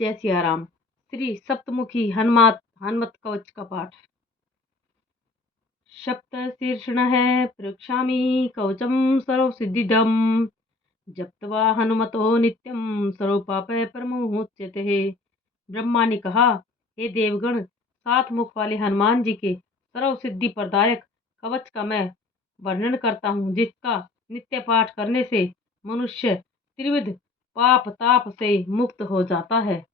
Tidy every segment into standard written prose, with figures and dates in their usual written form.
जय सिया राम। श्री सप्तमुखी हनुमत कवच का पाठ। सप्त शीर्षण है प्रक्षामी कवचम सर्व सिद्धिदम। जप्त्वा हनुमतो नित्यम सर्व पापै परमुच्यते। ब्रह्मा ने कहा, हे देवगण, 7 मुख वाले हनुमान जी के सर्व सिद्धि प्रदायक कवच का मैं वर्णन करता हूँ, जिसका नित्य पाठ करने से मनुष्य त्रिविध पाप ताप से मुक्त हो जाता है।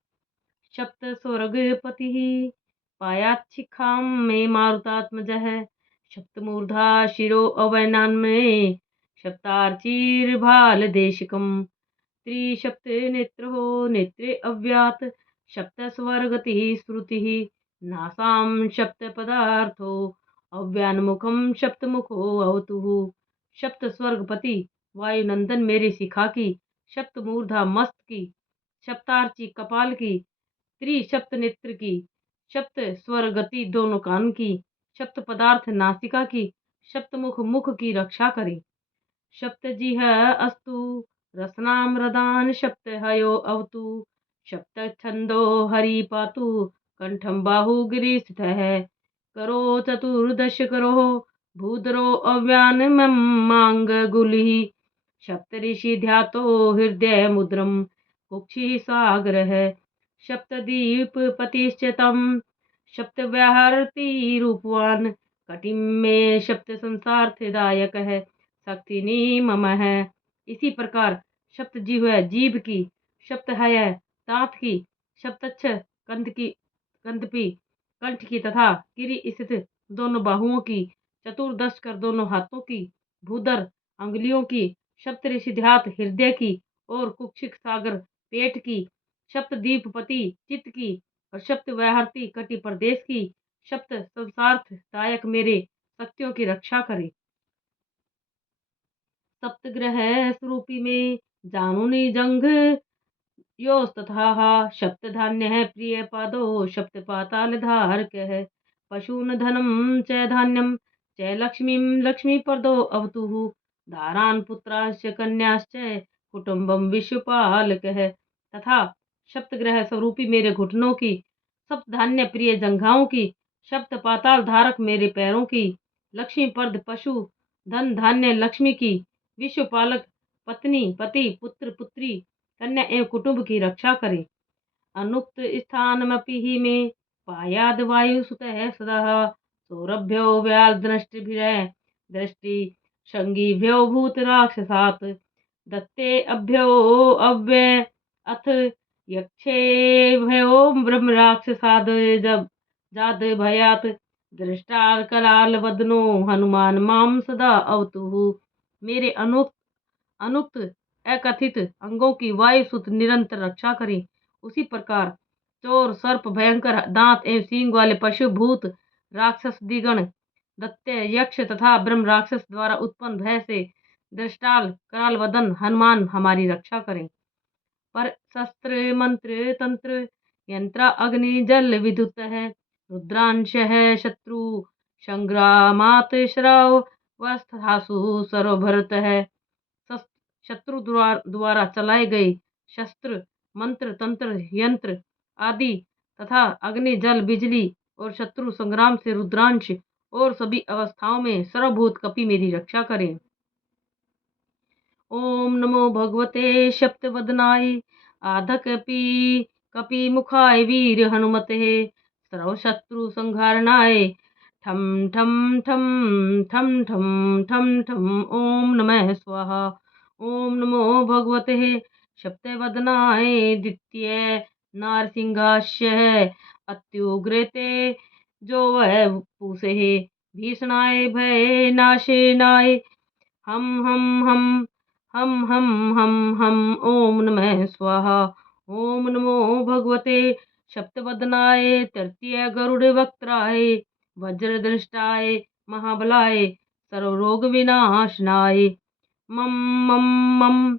सप्त स्वर्गपति पायाच्छिखां मे मारुतात्मजः। सप्तमूर्धा शिरो अवैनान् मे सप्तार्चिर्भालदेशिकम्। त्रिसप्त नेत्रो नेत्रे अव्यात्। सप्त स्वर्गति श्रुतिः नासां सप्त पदार्थो अव्यान्मुखं सप्तमुखो अवतुः। सप्त स्वर्गपति वायुनंदन मेरे शिखा की, सप्तमूर्धा मस्त की, सप्तार्ची कपाल की, त्रिशप्त नेत्र की, सप्त स्वर गति दोनों कान की, सप्त पदार्थ नासिका की, सप्तमुख मुख की रक्षा करे। सप्त जिह अस्तु रसनामृदान सप्त हयो अवतु। सप्त छंदो हरि पातु कंठम बाहु गिरि स्थितः। करो चतुर्दश करो भूधरो अव्यान मांग गुलिः। सप्त ऋषि ध्यातो हृदय मुद्रम कुक्षि सागर है। सप्तदीप पतिश्चतम सप्त व्याहरती रूपवान। कटिम में सप्त संसारदायक है शक्तिनी मम है। इसी प्रकार सप्त जीव जीभ की, सप्त हय दांत की, सप्तच्छ कंदपी कंठ की तथा गिरि स्थित दोनों बाहुओं की, चतुर्दश कर दोनों हाथों की, भूधर अंगुलियों की, सप्त ऋषिध्यात हृदय की और कुक्षिक सागर पेट की, सप्त दीपपति चित्त की और सप्त व्याहृति कटि प्रदेश की, सप्त संसार्थ दायक मेरे शक्तियों की रक्षा करे। सप्त ग्रह स्वरूपी में जानुनी जंग योस्तथा सप्त धान्य है प्रिय पादो सप्त पाताल धारक है। पशून धनम च धान्यम च लक्ष्मीम लक्ष्मी प्रदो अवतुः। दारान पुत्राश्च कन्याश्च कुटुम्बम विश्वपालक है। तथा सप्तग्रह स्वरूपी मेरे घुटनों की, सप्त धान्य प्रिय जंघाओं की, सप्त पाताल धारक मेरे पैरों की, लक्ष्मी प्रद पशु धन धान्य लक्ष्मी की, विश्वपालक पत्नी पति पुत्र पुत्री कन्या एवं कुटुंब की रक्षा करे। अनुक्त स्थानमपि हि मे पायाद वायु सुतः सदा। सौरभ्यो व्याल दृष्टि संगीभ्यो भूत राक्षसात्। दत्ते अभ्यो अव्यय अथ यक्षेभ्यो ब्रह्म राक्षसाद जब जाद भयात। दृष्टार कलाल वदनो हनुमान माम सदा अवतुः। मेरे अनुक्त अकथित अंगों की वायुसुत निरंतर रक्षा करें। उसी प्रकार चोर सर्प भयंकर दांत एवं सींग वाले पशु भूत राक्षस दिगण दैत्य यक्ष तथा ब्रह्म राक्षस द्वारा उत्पन्न भय से दृष्टाल कराल वदन हनुमान हमारी रक्षा करें। पर शस्त्र मंत्र तंत्र यंत्र अग्नि जल विद्युत है। रुद्रांश है शत्रु संग्रामात श्राव वस्थासु सर्वभरत है। शत्रु द्वारा चलाए गए शस्त्र मंत्र तंत्र यंत्र आदि तथा अग्नि जल बिजली और शत्रु संग्राम से रुद्रांश और सभी अवस्थाओं में सर्वभूत कपि मेरी रक्षा करें। ओम नमो भगवते सप्तवदनाय आधक कपि मुखाय वीर हनुमते। सर्व शत्रु संहारणाय ठम ठम ठम ठम ठम ठम ठम। ओम नमः स्वाहा। ओम नमो भगवते सप्तवदनाय द्वितीय नारसिंहास्य अत्युग्रते जो वह पूसे भीषणाय भय नाशनाय हम हम हम हम हम हम हम। ओम नमः स्वाहा। ओम नमो भगवते सप्तवदनाय तृतीय गरुड़ वक्त्राय वज्रदृष्टाय महाबलाय सर्वरोग विनाशनाय मम मम मम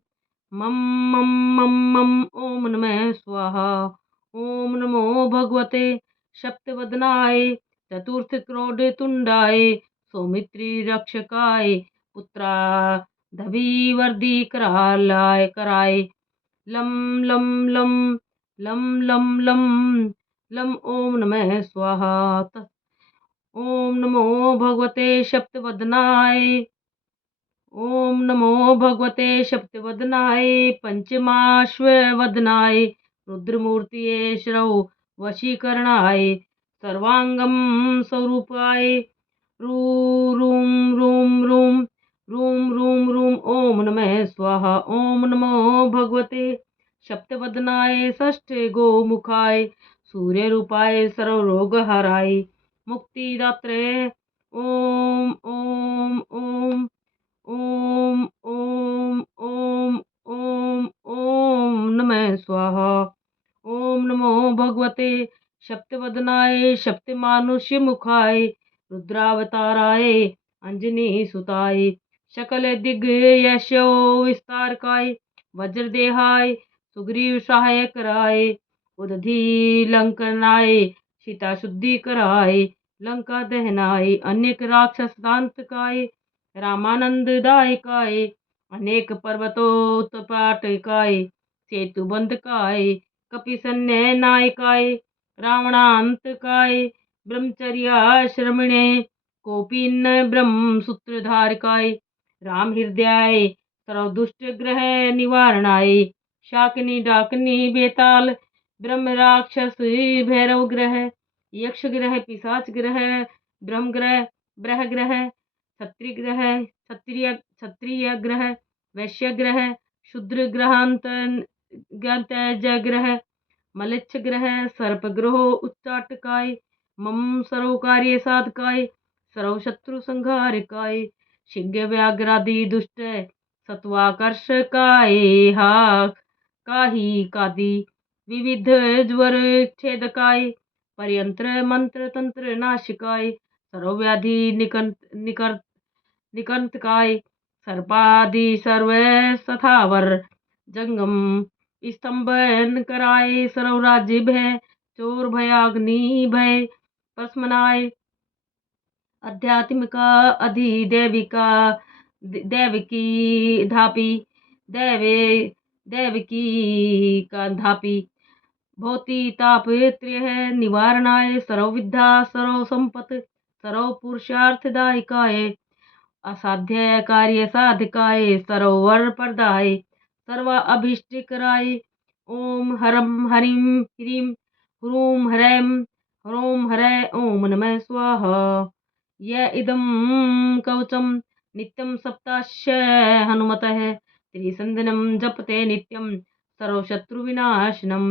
मम मम मम मम। ओम नमः स्वाहा। ओम नमो भगवते सप्तवदनाय चतुर्थ क्रोड तुंडाय सौमित्री रक्षकाय पुत्रा धवी वर्दी कराय लम लम लम लं लं लं लं ॐ नमः स्वाहा। ॐ नमो भगवते शप्तवदनाय। ॐ नमो भगवते शप्तवदनाय पंचमाश्ववदनाय रुद्रमूर्तये श्रौ वशीकरणाय सर्वांगं स्वरूपाय रू रूं रूं रूं रूं रूं रूं ॐ नमः स्वाहा। ॐ नमो भगवते शप्तवदनाय षष्ठे गोमुखाय सूर्यरूपाय सर्वरोगहराय मुक्तिदात्रे ॐ ॐ ॐ ॐ ॐ ॐ ॐ ॐ नमः स्वाहा। ॐ नमो भगवते शप्तवदनाय शप्तमानुष्यमुखाय रुद्रावताराय अंजनीसुताय सकल दिग्यशो विस्तारकाय वज्रदेहाय सुग्रीव सहायकराय उदधीलंकनाय सीता शुद्धिकराय लंका दहनाय अनेक राक्षस दांतकाय रामानंददायकाय अनेक पर्वतोत्पाटकाय सेतुबंधकाय कपिसन्य नायकाय रावणांतकाय ब्रह्मचर्याश्रमिणे कोपिन ब्रह्म सूत्रधारकाय राम हृदयाय सर्वदुष्ट ग्रह निवारणाय शाकिनी डाकिनी बेताल ब्रह्म राक्षस भैरव ग्रह यक्ष ग्रह पिशाच ग्रह ब्रह्म ग्रह ब्रह ग्रह क्षत्रिय ग्रह वैश्य ग्रह शूद्र ग्रहांत ग्रह मलिच्छ ग्रह सर्प ग्रह उच्चाटकाय मम सर्वकार्य साधकाय सर्वशत्रु संहारकाय शीघ्र व्याघ्रादि दुष्ट सत्वाकर्षकाय हा काही कादि विविध ज्वर छेदकाय पर्यंत्र मंत्र तंत्र नाशिकाय सर्वव्याधि निकंतकाय सर्पादि सर्व सथावर जंगम स्तंभन कराय सर्वराज्य भय चोर भयाग्नि भय पस्मनाय आध्यात्मिका अधिदेविका देवकी धापी देवे देवकी का धापी भौति ताप त्रय निवारणाय सर्वविद्या सर्व संपत सर्व पुरुषार्थदायकाय असाध्य कार्य साधकाय सरोवर प्रदाय सर्व अभिष्टिकराय ओम हरम हरिम ह्रीम ह्रूम हरैम ह्रोम हरै ओम नमः स्वाहा। य इदं कवचं नित्यं सप्ताश्य हनुमतः त्रिसन्दिनं जपते नित्यं सर्वशत्रुविनाशनं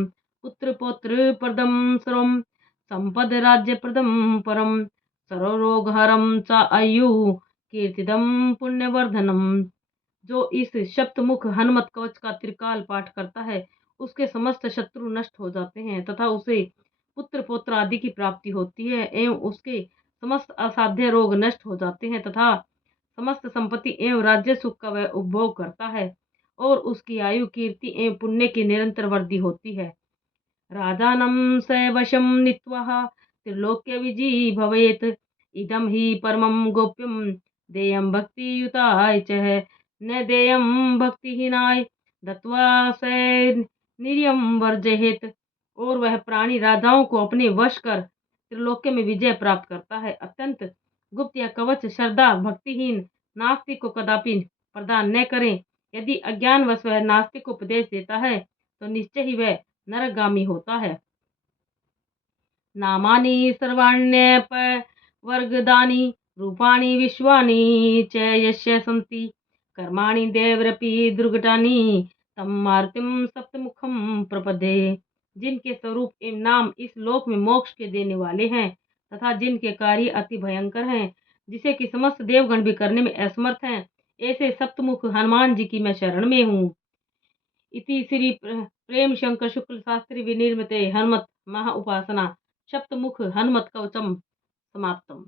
पुत्रपौत्रप्रदं सर्वं सम्पद्राज्यप्रदं परं सर्वरोगहरं च आयुः कीर्तिदं पुण्यवर्धनम। जो इस सप्तमुख हनुमत कवच का त्रिकाल पाठ करता है उसके समस्त शत्रु नष्ट हो जाते हैं तथा उसे पुत्र पौत्र आदि की प्राप्ति होती है एवं उसके समस्त असाध्य रोग नष्ट हो जाते हैं तथा समस्त संपत्ति एवं राज्य सुख का वह उपभोग करता है और उसकी आयु कीर्ति एवं पुण्य की निरंतर वृद्धि होती है। राजानं स वशं नीत्वा त्रिलोक्य विजी भवेत् इदं हि परमं गोप्यं देयं भक्तियुताय च न देयं भक्तिहीनाय दत्वा स निर्यम वर्जयेत्। और वह प्राणी राजाओं को अपने वश कर त्रिलोक्य में विजय प्राप्त करता है। अत्यंत गुप्त या कवच श्रद्धा भक्तिहीन नास्तिक को कदापि प्रदान न करें। यदि अज्ञानवश वह नास्तिक को उपदेश देता है तो निश्चय ही वह नरकगामी होता है। नामानि सर्वाण्यपवर्गदानि रूपाणि विश्वानि च यस्य सन्ति कर्माणि देवरपि दुर्घटानि तं मारुतिं सप्तमुखं प्रपद्ये। जिनके स्वरूप एवं नाम इस लोक में मोक्ष के देने वाले हैं तथा जिनके कार्य अति भयंकर हैं जिसे कि समस्त देवगण भी करने में असमर्थ हैं, ऐसे सप्तमुख हनुमान जी की मैं शरण में हूँ। इति श्री प्रेम शंकर शुक्ल शास्त्री विनिर्मिते हनुमत महा उपासना सप्तमुख हनुमत कवचम समाप्तम।